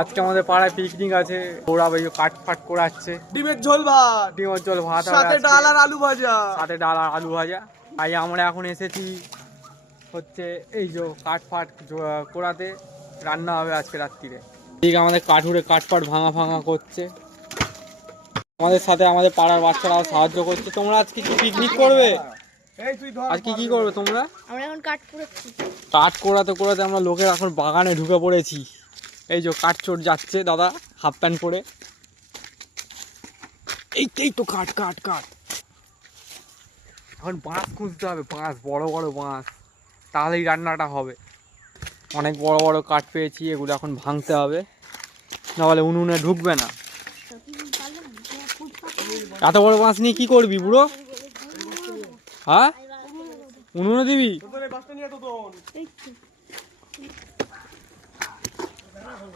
আজকে আমাদের পাড়ায় পিকনিক আছে, ওরা ভাই কাঠ ফাট করাচ্ছে। ডিমের ঝোল ভাত, ডিমের ঝোল ভাত, সাথে ডাল আর আলু ভাজা, সাথে ডাল আর আলু ভাজা। তাই আমরা এখন এসেছি হচ্ছে এই যে কাঠ ফাট করাতে, রান্না হবে আজকে রাত্রিরে। ঠিক আমাদের কাঠুরে কাঠ ফাট ভাঙা ভাঙা করছে, আমাদের সাথে আমাদের পাড়ার বাচ্চারাও সাহায্য করছে। তোমরা আজকে কি পিকনিক করবে? আজকে কি করবে তোমরা? আমরা এখন কাঠ কুড়াচ্ছি। কাঠ কোড়াতে কোড়াতে আমরা লোকের এখন বাগানে ঢুকে পড়েছি। এই যে কাঠ চোট যাচ্ছে দাদা হাফ প্যান্ট পরে, এই তো কাঠ কাঠ কাঠ। এখন বাঁশ খুঁজতে হবে, বাঁশ বড় বড় বাঁশ, তাহলেই রান্নাটা হবে। অনেক বড় বড় কাঠ পেয়েছি, এগুলো এখন ভাঙতে হবে, নাহলে উনুনে ঢুকবে না। এত বড় বাঁশ নিয়ে কি করবি বুড়ো? হ্যাঁ, উনুনে দিবি?